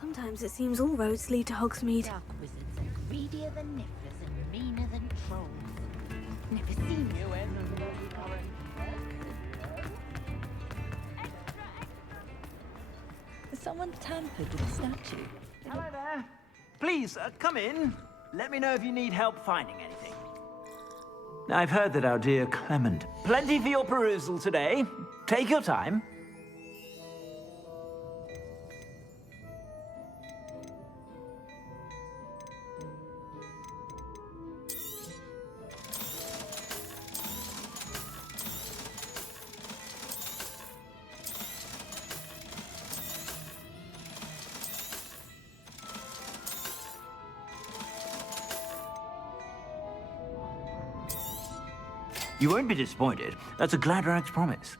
Sometimes it seems all roads lead to Hogsmeade. Dark wizards are greedier than nifflers and meaner than trolls. Never seen you Has someone tampered with the statue? Hello there. Please, come in. Let me know if you need help finding anything. I've heard that our dear Clement. Plenty for your perusal today. Take your time. You won't be disappointed. That's a Gladrag's promise.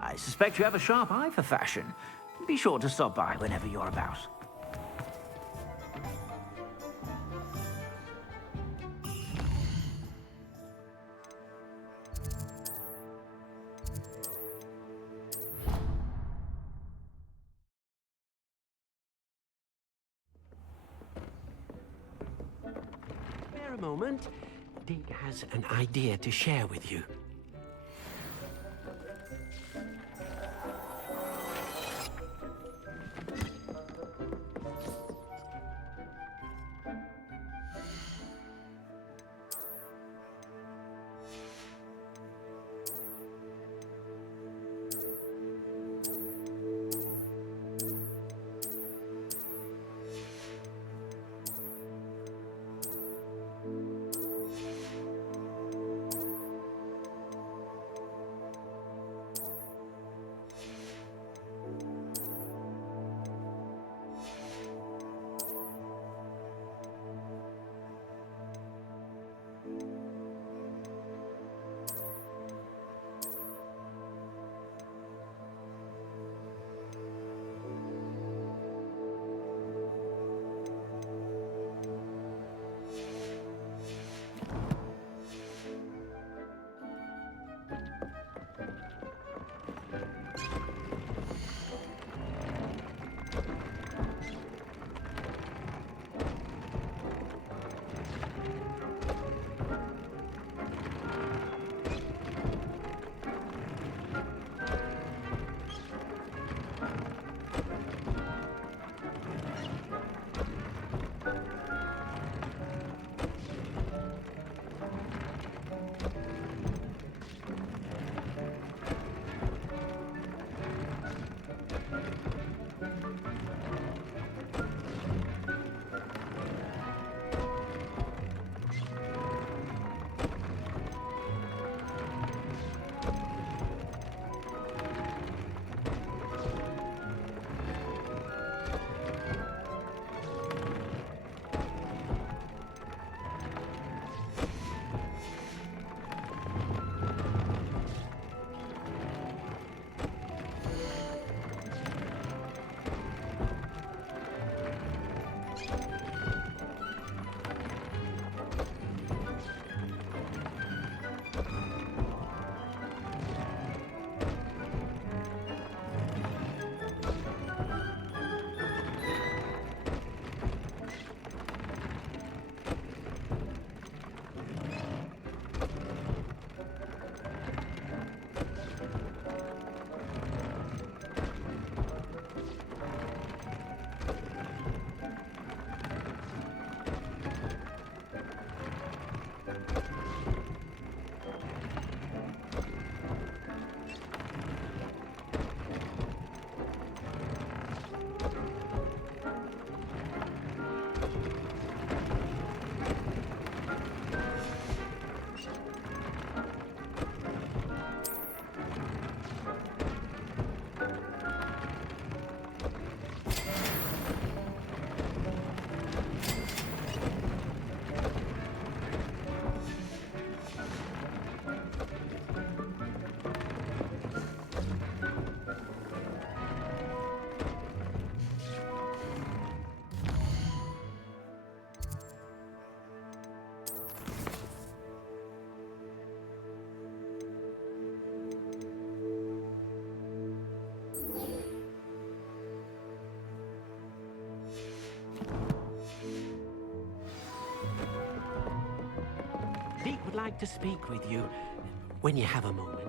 I suspect you have a sharp eye for fashion. Be sure to stop by whenever you're about. Spare a moment. Dig has an idea to share with you. would like to speak with you when you have a moment.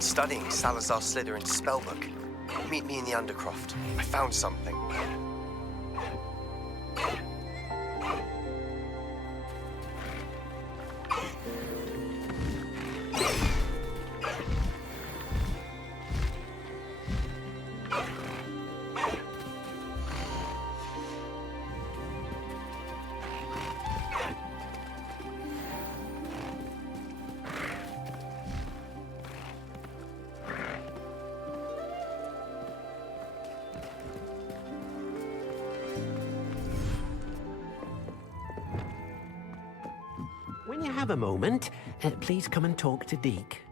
Studying Salazar Slytherin's spellbook. Meet me in the Undercroft. I found something. When you have a moment, please come and talk to Deke.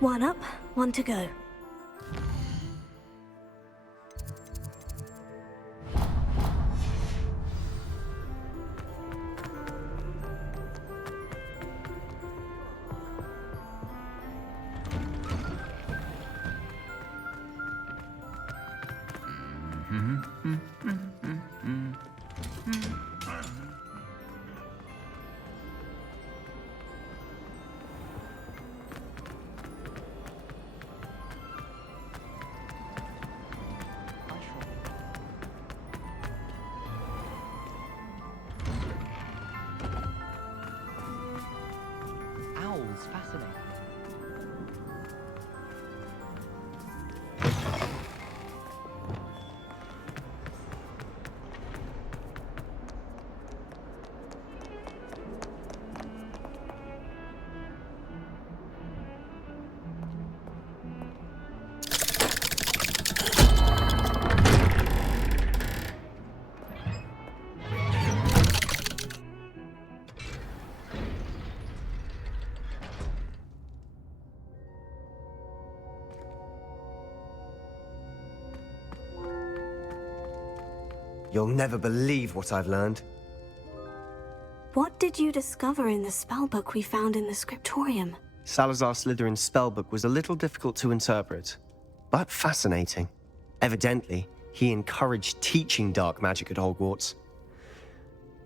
One up, one to go. Owls, fascinating. You'll never believe what I've learned. What did you discover in the spellbook we found in the scriptorium? Salazar Slytherin's spellbook was a little difficult to interpret, but fascinating. Evidently, he encouraged teaching dark magic at Hogwarts.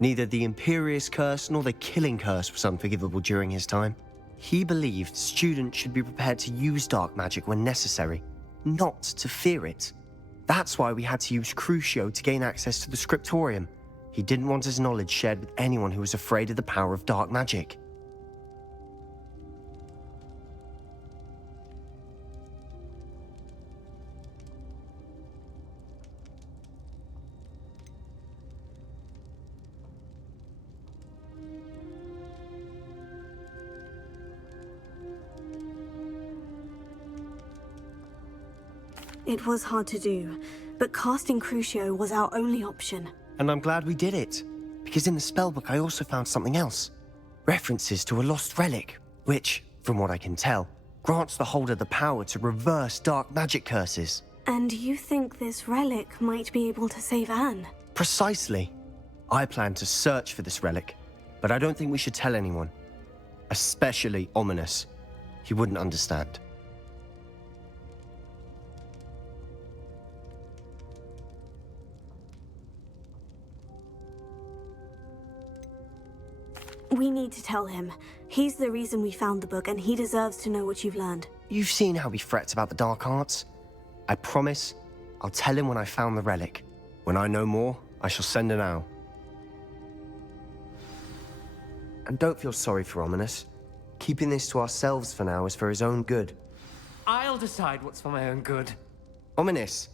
Neither the Imperious Curse nor the Killing Curse was unforgivable during his time. He believed students should be prepared to use dark magic when necessary, not to fear it. That's why we had to use Crucio to gain access to the scriptorium. He didn't want his knowledge shared with anyone who was afraid of the power of dark magic. It was hard to do, but casting Crucio was our only option. And I'm glad we did it, because in the spellbook I also found something else. References to a lost relic, which, from what I can tell, grants the holder the power to reverse dark magic curses. And you think this relic might be able to save Anne? Precisely. I plan to search for this relic, but I don't think we should tell anyone. Especially Ominous. He wouldn't understand. We need to tell him. He's the reason we found the book, and he deserves to know what you've learned. You've seen how he frets about the dark arts. I promise, I'll tell him when I found the relic. When I know more, I shall send an owl. And don't feel sorry for Ominous. Keeping this to ourselves for now is for his own good. I'll decide what's for my own good. Ominous,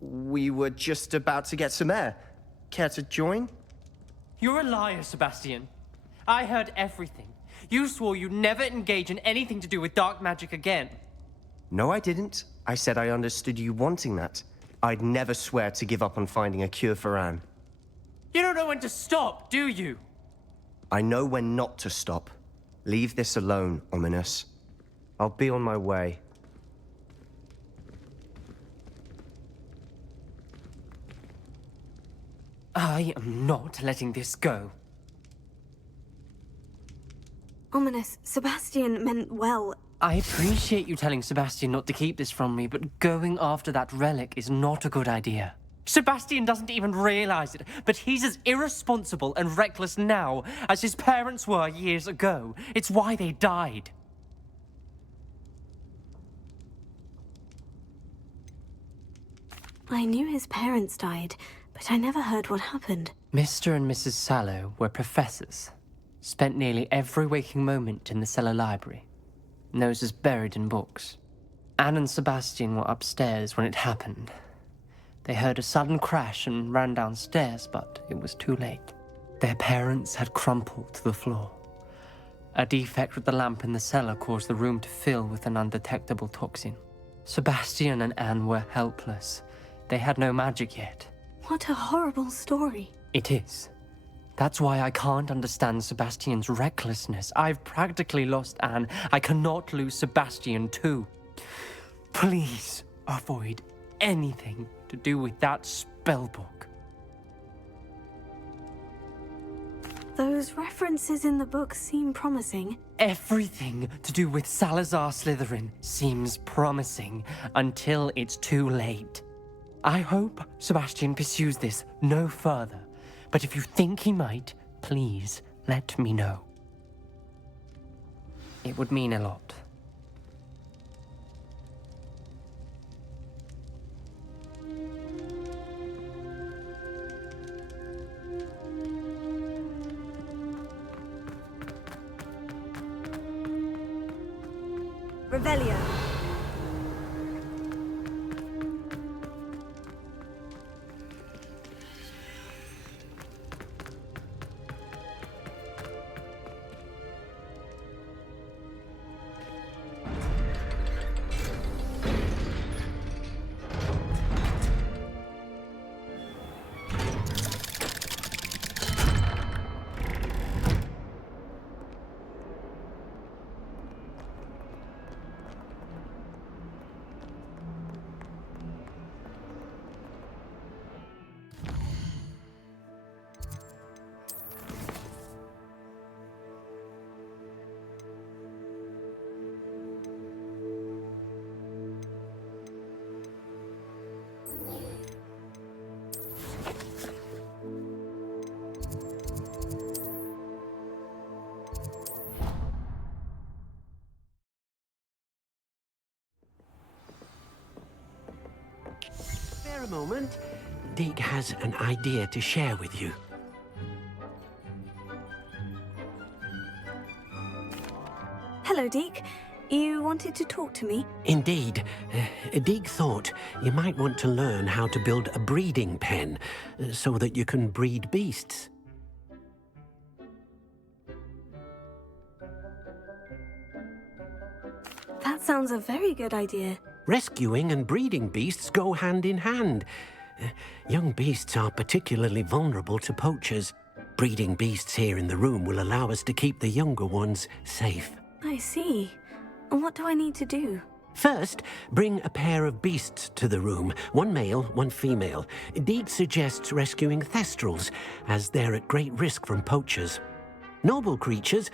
we were just about to get some air. Care to join? You're a liar, Sebastian. I heard everything. You swore you'd never engage in anything to do with dark magic again. No, I didn't. I said I understood you wanting that. I'd never swear to give up on finding a cure for Anne. You don't know when to stop, do you? I know when not to stop. Leave this alone, Ominous. I'll be on my way. I am not letting this go. Ominous, Sebastian meant well. I appreciate you telling Sebastian not to keep this from me, but going after that relic is not a good idea. Sebastian doesn't even realize it, but he's as irresponsible and reckless now as his parents were years ago. It's why they died. I knew his parents died, but I never heard what happened. Mr. and Mrs. Sallow were professors. Spent nearly every waking moment in the cellar library. Noses buried in books. Anne and Sebastian were upstairs when it happened. They heard a sudden crash and ran downstairs, but it was too late. Their parents had crumpled to the floor. A defect with the lamp in the cellar caused the room to fill with an undetectable toxin. Sebastian and Anne were helpless. They had no magic yet. What a horrible story. It is. That's why I can't understand Sebastian's recklessness. I've practically lost Anne. I cannot lose Sebastian too. Please avoid anything to do with that spellbook. Those references in the book seem promising. Everything to do with Salazar Slytherin seems promising until it's too late. I hope Sebastian pursues this no further, but if you think he might, please let me know. It would mean a lot. Revelio. Spare a moment. Deke has an idea to share with you. Hello, Deke. You wanted to talk to me? Indeed. Deke thought you might want to learn how to build a breeding pen so that you can breed beasts. That sounds a very good idea. Rescuing and breeding beasts go hand in hand. Young beasts are particularly vulnerable to poachers. Breeding beasts here in the room will allow us to keep the younger ones safe. I see. And what do I need to do? First, bring a pair of beasts to the room. One male, one female. Deek suggests rescuing thestrals, as they're at great risk from poachers. Noble creatures,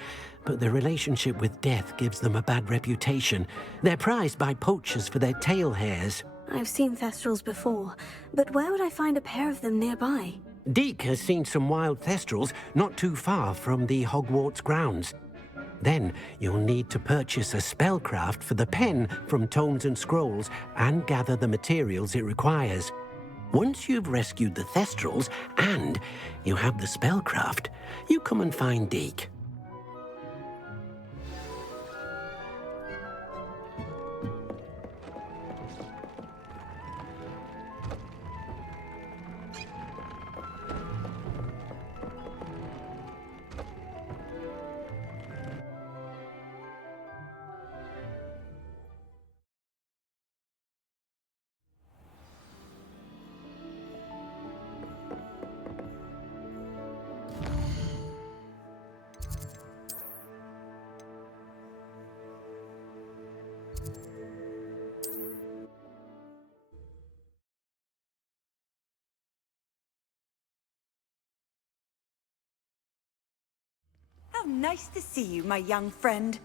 but their relationship with death gives them a bad reputation. They're prized by poachers for their tail hairs. I've seen thestrals before, but where would I find a pair of them nearby? Deek has seen some wild thestrals not too far from the Hogwarts grounds. Then you'll need to purchase a spellcraft for the pen from Tomes and Scrolls and gather the materials it requires. Once you've rescued the thestrals and you have the spellcraft, you come and find Deek. How nice to see you, my young friend.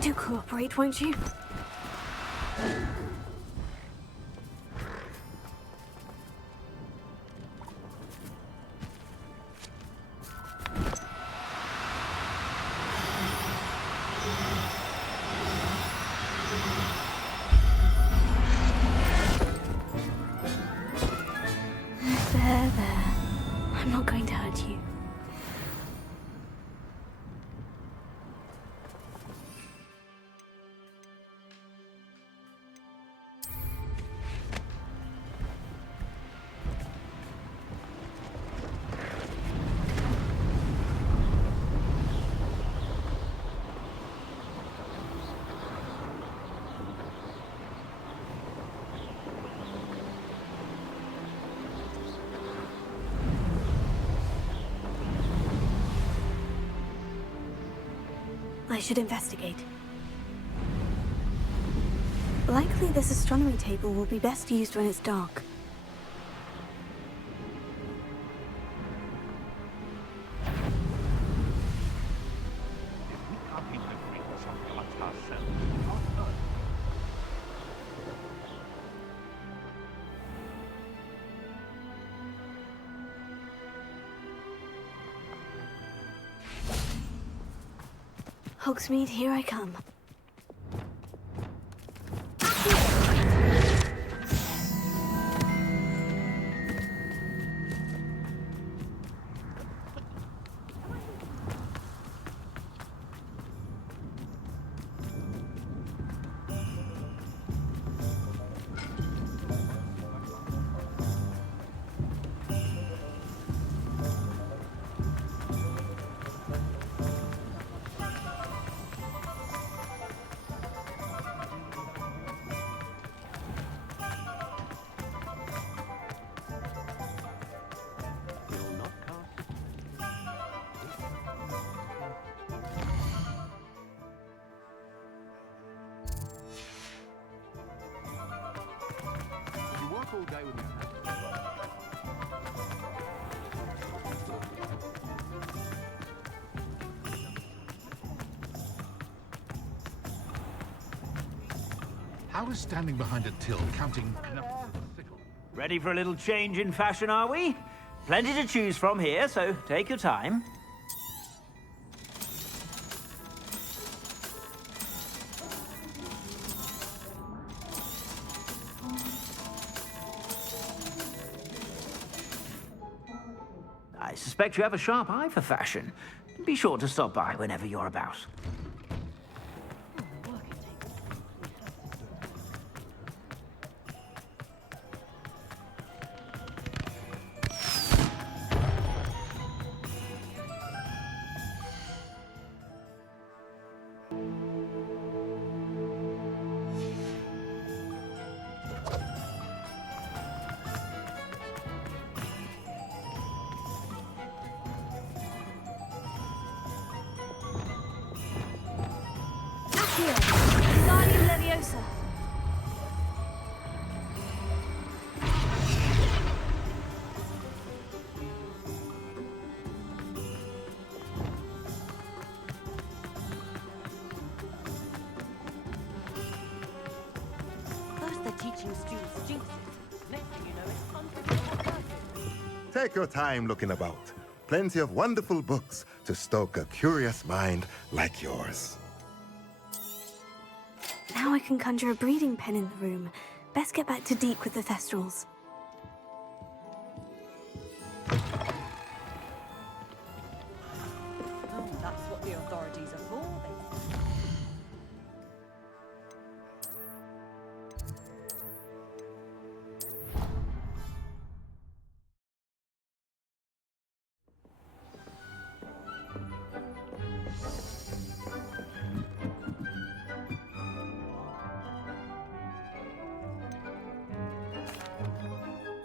Do cooperate, won't you? There. I'm not going to hurt you. I should investigate. Likely this astronomy table will be best used when it's dark. Hogsmeade, here I come. How is standing behind a till counting knuckles with a sickle? Ready for a little change in fashion, are we? Plenty to choose from here, so take your time. I suspect you have a sharp eye for fashion. Be sure to stop by whenever you're about. First they're teaching students jinxes. Next thing you know, it's fun. Take your time looking about. Plenty of wonderful books to stoke a curious mind like yours. Now I can conjure a breeding pen in the room. Best get back to Deke with the Thestrals. Oh, that's what the authorities are for.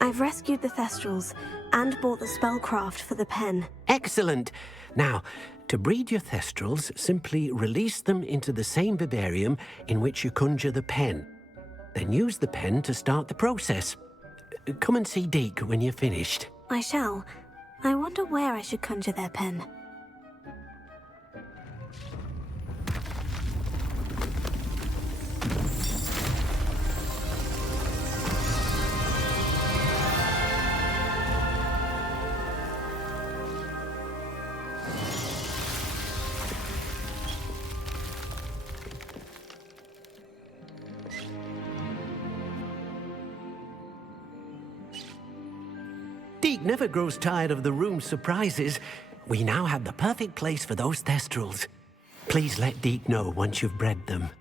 I've rescued the Thestrals and bought the spellcraft for the pen. Excellent. Now, to breed your Thestrals, simply release them into the same vivarium in which you conjure the pen. Then use the pen to start the process. Come and see Deke when you're finished. I shall. I wonder where I should conjure their pen. Deke never grows tired of the room's surprises. We now have the perfect place for those Thestrals. Please let Deke know once you've bred them.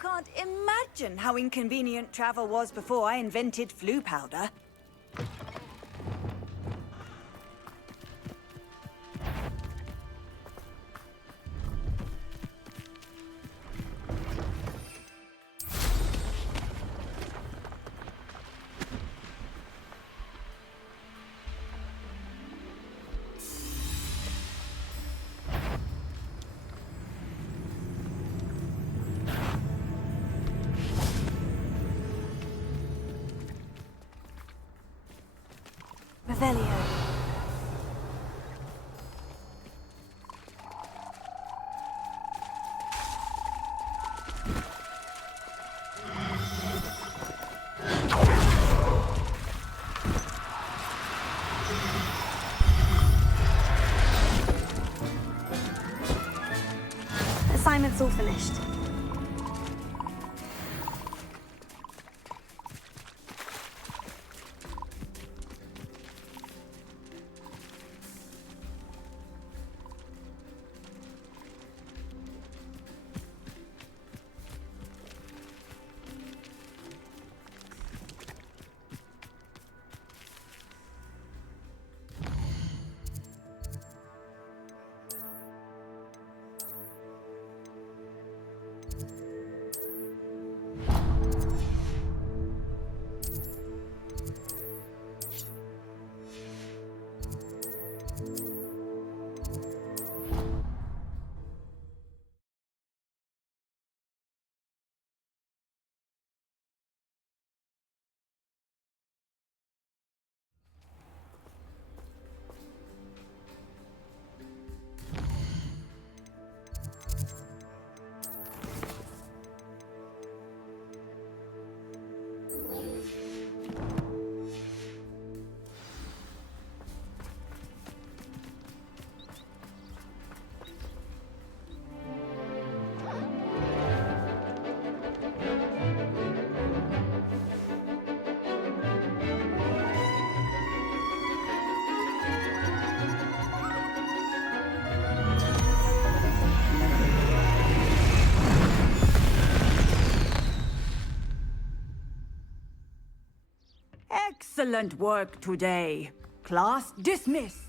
can't imagine how inconvenient travel was before I invented flu powder. Revelio. Assignment's all finished. Excellent work today. Class dismissed.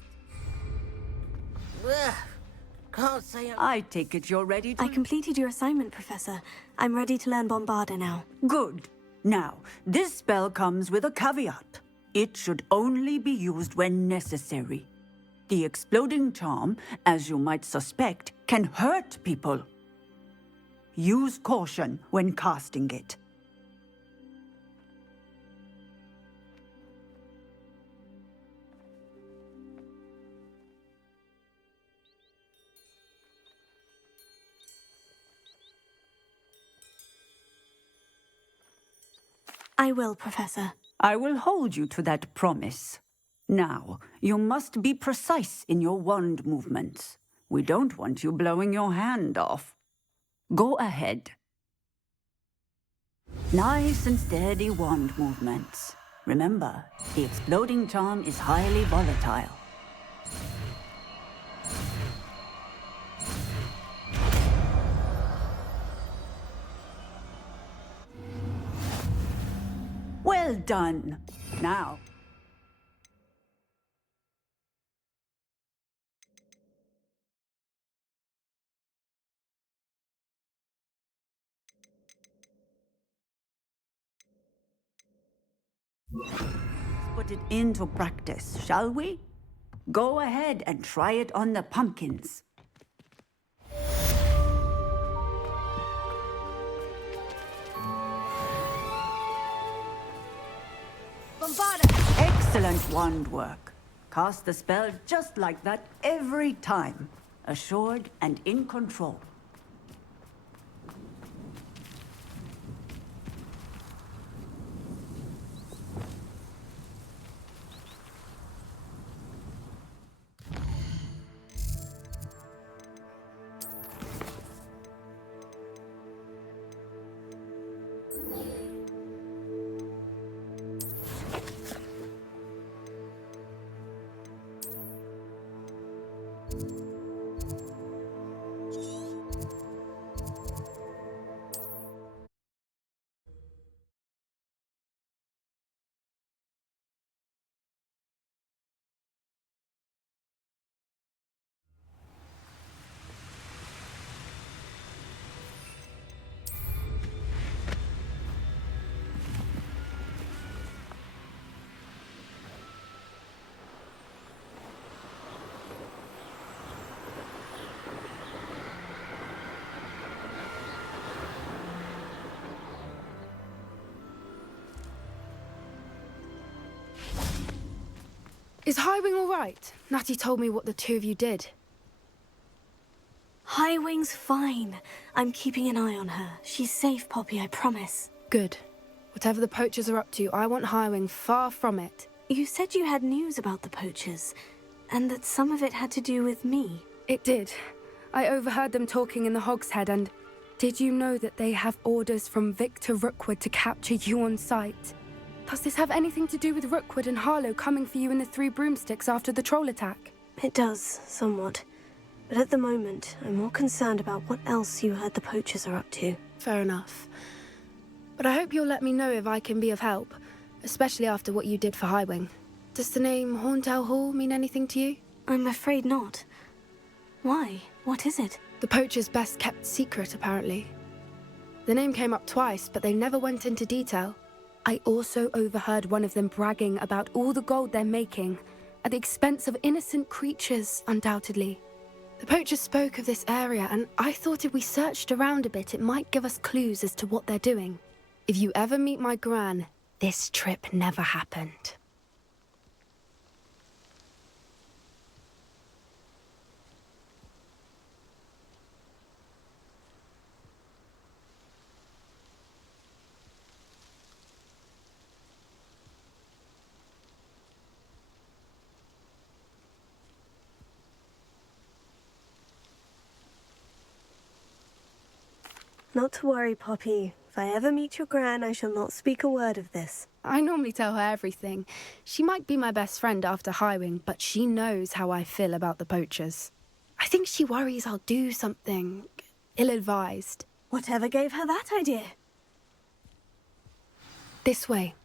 Can't say I take it you're ready to... I completed your assignment, Professor. I'm ready to learn Bombarda now. Good. Now, this spell comes with a caveat. It should only be used when necessary. The exploding charm, as you might suspect, can hurt people. Use caution when casting it. I will, Professor. I will hold you to that promise. Now, you must be precise in your wand movements. We don't want you blowing your hand off. Go ahead. Nice and steady wand movements. Remember, the exploding charm is highly volatile. Well done. Now. Put it into practice, shall we? Go ahead and try it on the pumpkins. Bombarda! Excellent wand work. Cast the spell just like that every time. Assured and in control. Is Highwing all right? Natty told me what the two of you did. Highwing's fine. I'm keeping an eye on her. She's safe, Poppy, I promise. Good. Whatever the poachers are up to, I want Highwing far from it. You said you had news about the poachers, and that some of it had to do with me. It did. I overheard them talking in the Hogshead, and did you know that they have orders from Victor Rookwood to capture you on sight? Does this have anything to do with Rookwood and Harlow coming for you in the Three Broomsticks after the troll attack? It does, somewhat. But at the moment, I'm more concerned about what else you heard the poachers are up to. Fair enough. But I hope you'll let me know if I can be of help, especially after what you did for Highwing. Does the name Horntail Hall mean anything to you? I'm afraid not. Why? What is it? The poachers' best kept secret, apparently. The name came up twice, but they never went into detail. I also overheard one of them bragging about all the gold they're making, at the expense of innocent creatures, undoubtedly. The poachers spoke of this area, and I thought if we searched around a bit, it might give us clues as to what they're doing. If you ever meet my Gran, this trip never happened. Not to worry, Poppy. If I ever meet your Gran, I shall not speak a word of this. I normally tell her everything. She might be my best friend after Highwing, but she knows how I feel about the poachers. I think she worries I'll do something ill-advised. Whatever gave her that idea? This way.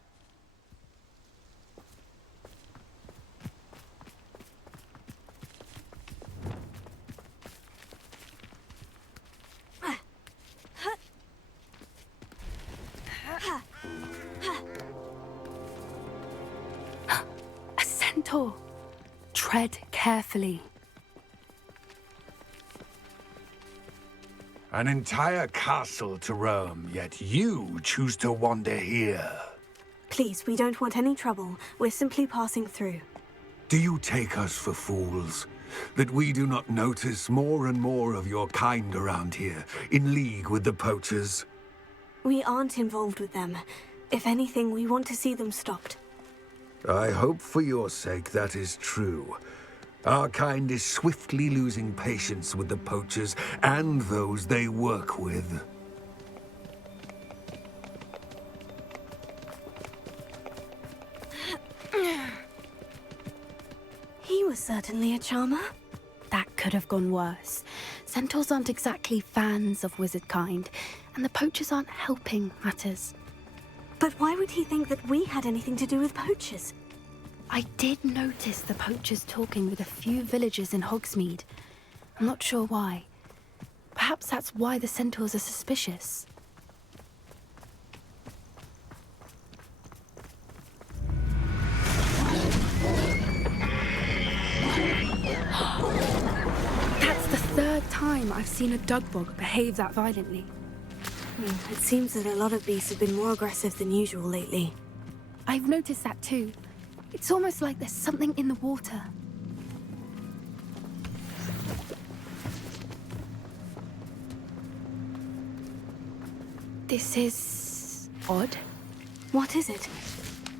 A centaur. Tread carefully. An entire castle to roam, yet you choose to wander here. Please, we don't want any trouble. We're simply passing through. Do you take us for fools? That we do not notice more and more of your kind around here, in league with the poachers? We aren't involved with them. If anything, we want to see them stopped. I hope for your sake that is true. Our kind is swiftly losing patience with the poachers and those they work with. He was certainly a charmer. That could have gone worse. Centaurs aren't exactly fans of wizard kind, and the poachers aren't helping matters. But why would he think that we had anything to do with poachers? I did notice the poachers talking with a few villagers in Hogsmeade. I'm not sure why. Perhaps that's why the centaurs are suspicious. That's the third time I've seen a dugbog behave that violently. It seems that a lot of beasts have been more aggressive than usual lately. I've noticed that too. It's almost like there's something in the water. This is odd. What is it?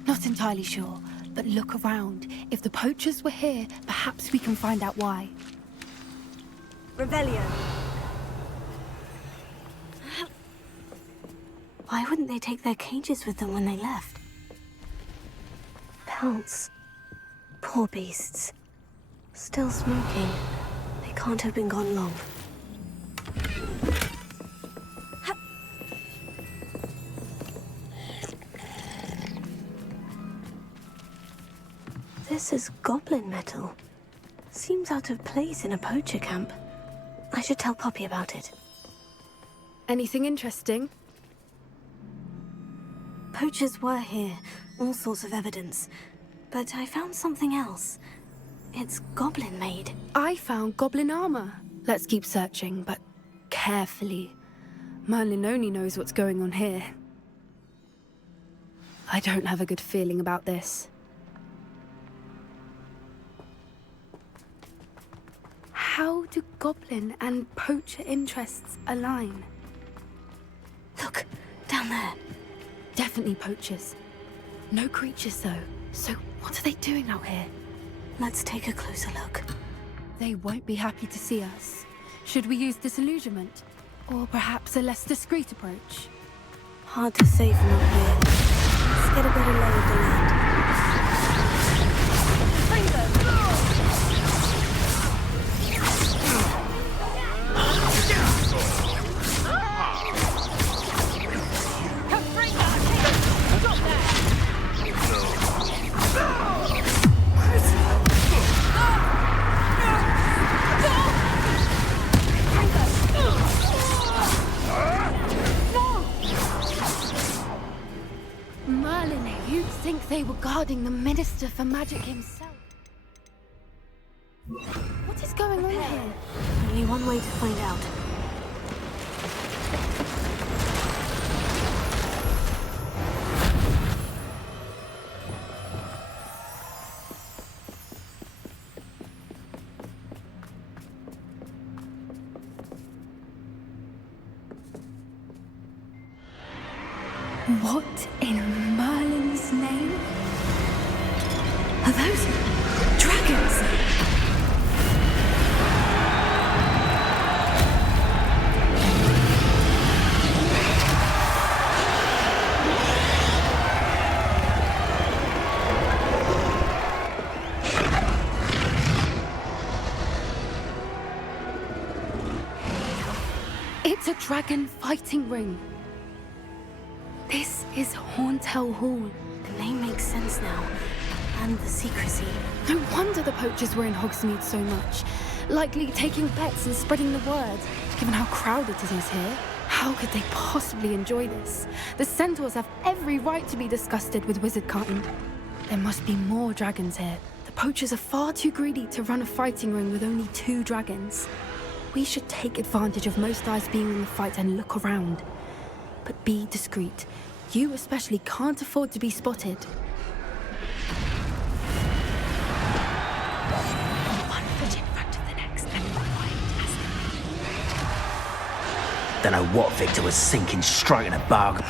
Not entirely sure, but look around. If the poachers were here, perhaps we can find out why. Revelio. Why wouldn't they take their cages with them when they left? Pelts. Poor beasts. Still smoking. They can't have been gone long. This is goblin metal. Seems out of place in a poacher camp. I should tell Poppy about it. Anything interesting? Poachers were here, all sorts of evidence. But I found something else. It's goblin-made. I found goblin armor. Let's keep searching, but carefully. Merlin only knows what's going on here. I don't have a good feeling about this. How do goblin and poacher interests align? Look, down there. Definitely poachers. No creatures, though. So what are they doing out here? Let's take a closer look. They won't be happy to see us. Should we use disillusionment? Or perhaps a less discreet approach? Hard to say from up here. Let's get a better lay of the land. Merlin, you'd think they were guarding the Minister for Magic himself. What is going on here? Only one way to find out. What in Merlin's name? Are those dragons? It's a dragon fighting ring. This is Hauntel Hall. The name makes sense now. And the secrecy. No wonder the poachers were in Hogsmeade so much. Likely taking bets and spreading the word. Given how crowded it is here, how could they possibly enjoy this? The centaurs have every right to be disgusted with wizardkind. There must be more dragons here. The poachers are far too greedy to run a fighting ring with only 2 dragons. We should take advantage of most eyes being in the fight and look around. But be discreet. You especially can't afford to be spotted. One foot in front of the next and quiet as Don't know what Victor was thinking, striking a bug.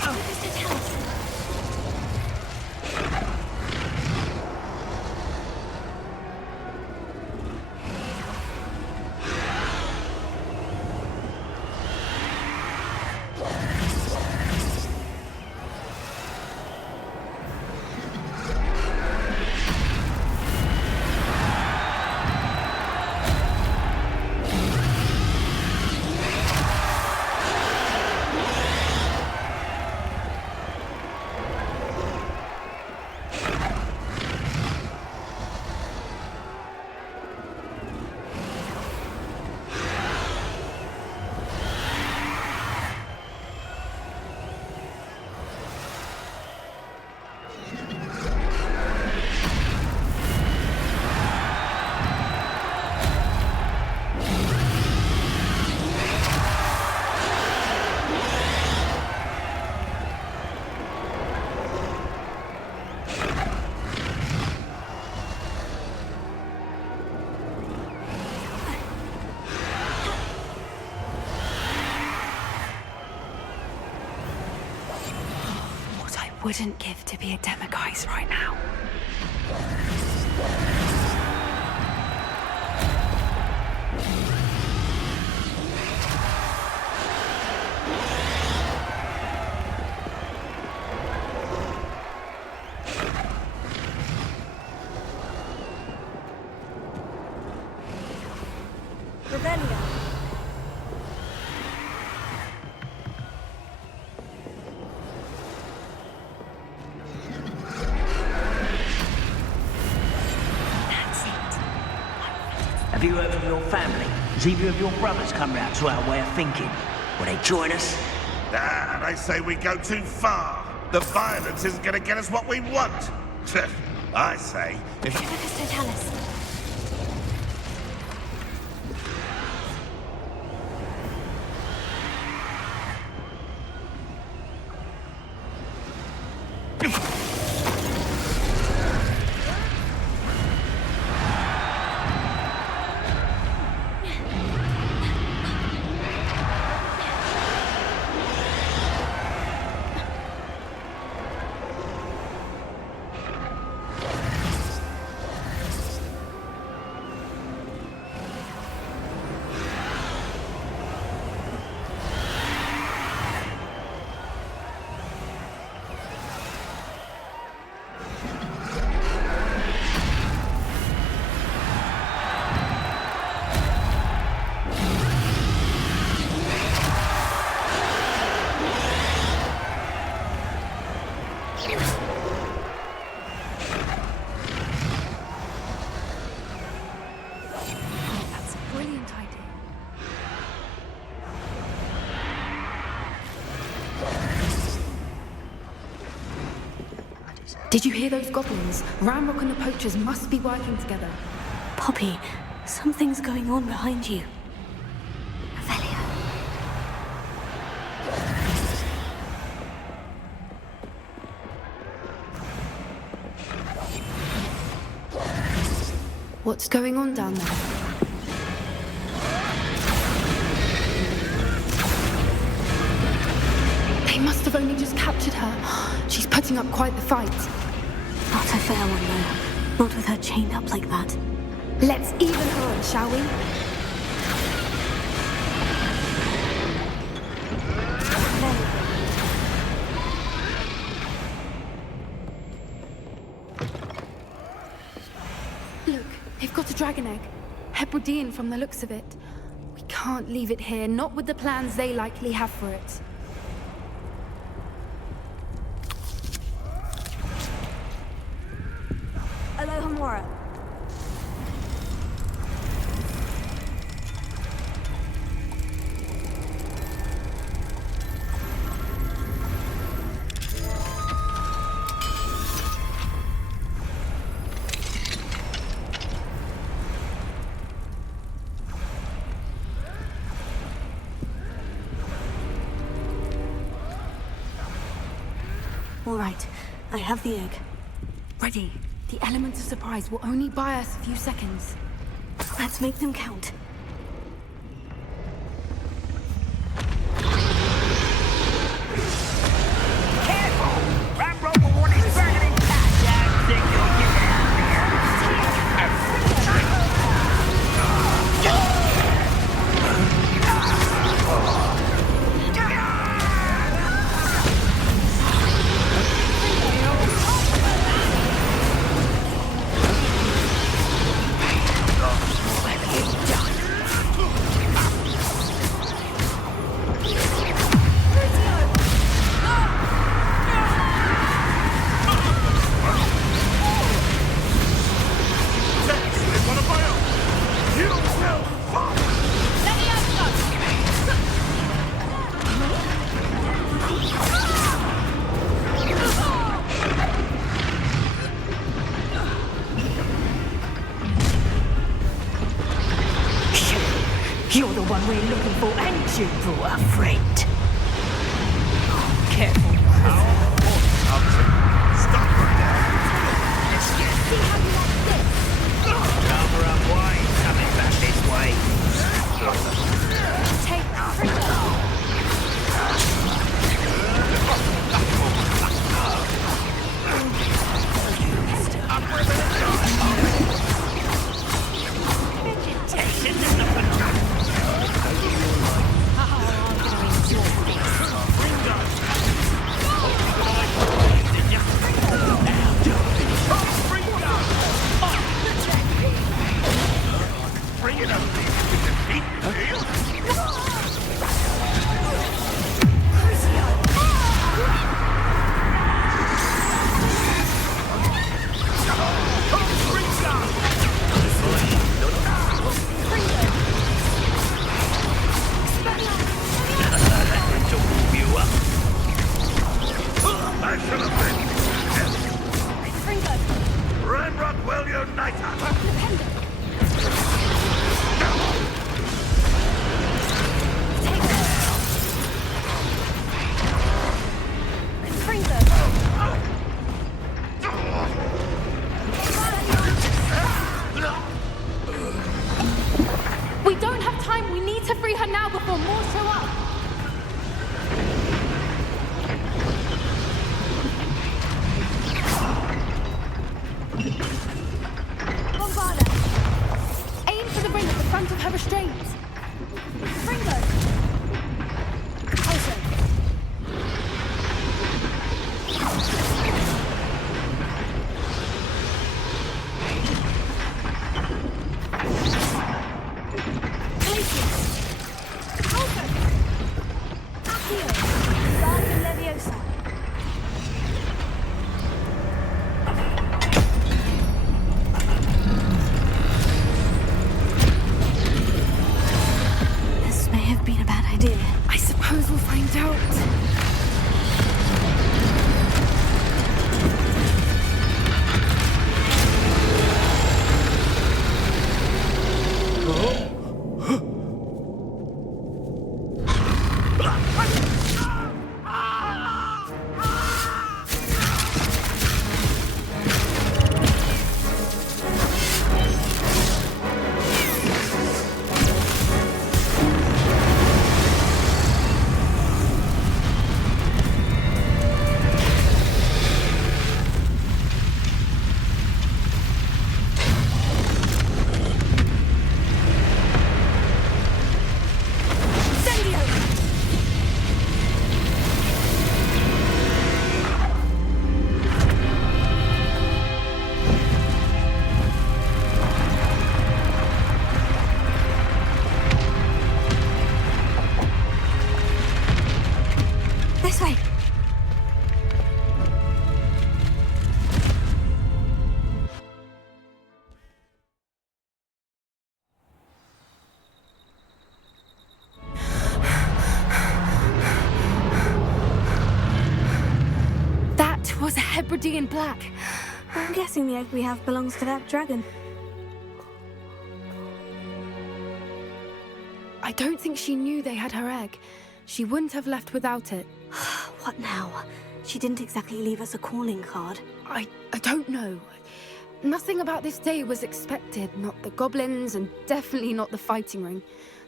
Wouldn't give to be a demiguise right now. Revelio. Have you heard from your family? Has either of your brothers come round to our way of thinking? Will they join us? Ah, they say we go too far. The violence isn't going to get us what we want. I say, if... Totalis. Did you hear those goblins? Ramrock and the poachers must be working together. Poppy, something's going on behind you. Revelio. What's going on down there? They must have only just captured her. She's putting up quite the fight. Not a fair one, though. Not with her chained up like that. Let's even her on, shall we? Look, they've got a dragon egg. Hebridean from the looks of it. We can't leave it here, not with the plans they likely have for it. Alohomora. All right, I have the egg. Ready. The element of surprise will only buy us a few seconds. Let's make them count. Careful! Ramrock will want his dragon intact. Don't think you'll get You're the one we're looking for, and you brought a friend. Careful. Stop right now. See how you like this? cover up wine coming back this way. Take that. Bring it up, Ramrock will unite us! We don't have time. We need to free her now before more show up. Bombarda! Aim for the ring at the front of her restraints. Fringo! Also. This may have been a This way. That was a Hebridean black. I'm guessing the egg we have belongs to that dragon. I don't think she knew they had her egg. She wouldn't have left without it. What now? She didn't exactly leave us a calling card. I don't know. Nothing about this day was expected. Not the goblins, and definitely not the fighting ring.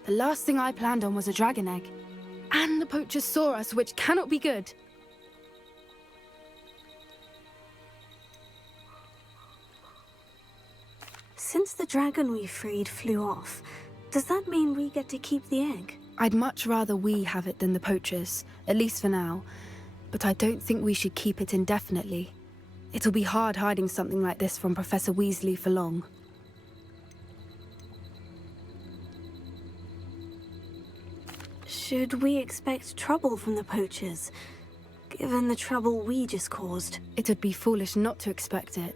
The last thing I planned on was a dragon egg. And the poachers saw us, which cannot be good. Since the dragon we freed flew off, does that mean we get to keep the egg? I'd much rather we have it than the poachers, at least for now. But I don't think we should keep it indefinitely. It'll be hard hiding something like this from Professor Weasley for long. Should we expect trouble from the poachers, given the trouble we just caused? It'd be foolish not to expect it.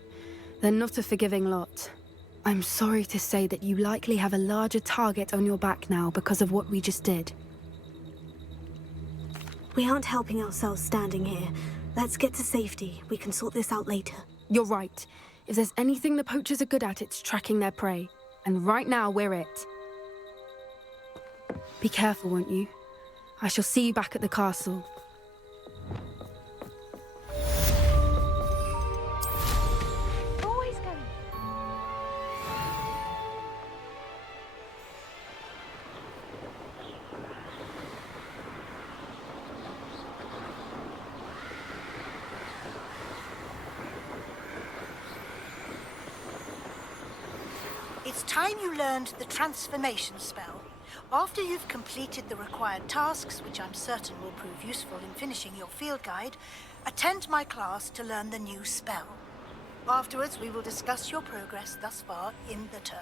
They're not a forgiving lot. I'm sorry to say that you likely have a larger target on your back now because of what we just did. We aren't helping ourselves standing here. Let's get to safety. We can sort this out later. You're right. If there's anything the poachers are good at, it's tracking their prey. And right now, we're it. Be careful, won't you? I shall see you back at the castle. Always going. It's time you learned the transformation spell. After you've completed the required tasks, which I'm certain will prove useful in finishing your field guide, attend my class to learn the new spell. Afterwards, we will discuss your progress thus far in the term.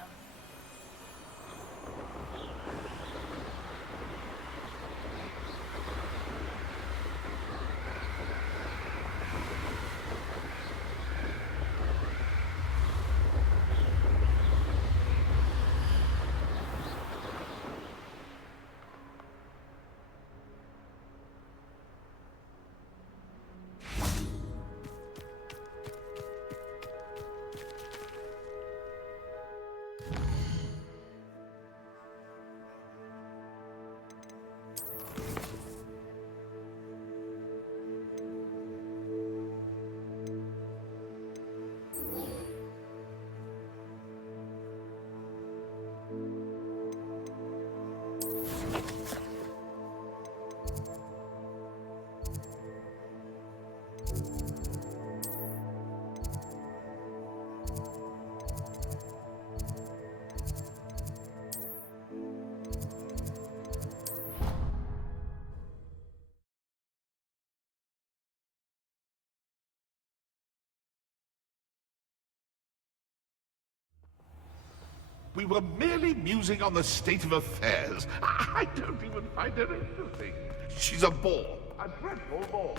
We were merely musing on the state of affairs. I don't even find her interesting. She's a bore, a dreadful bore.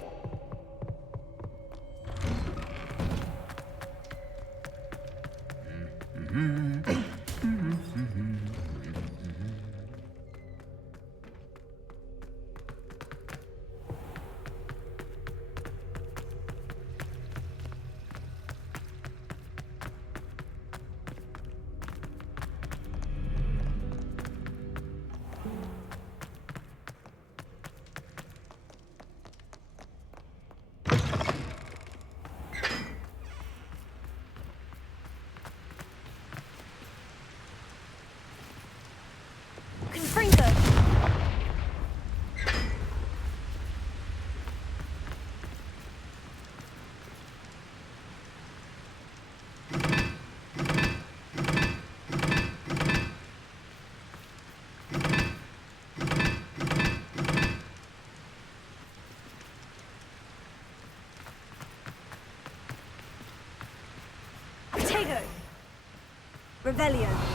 Revelio.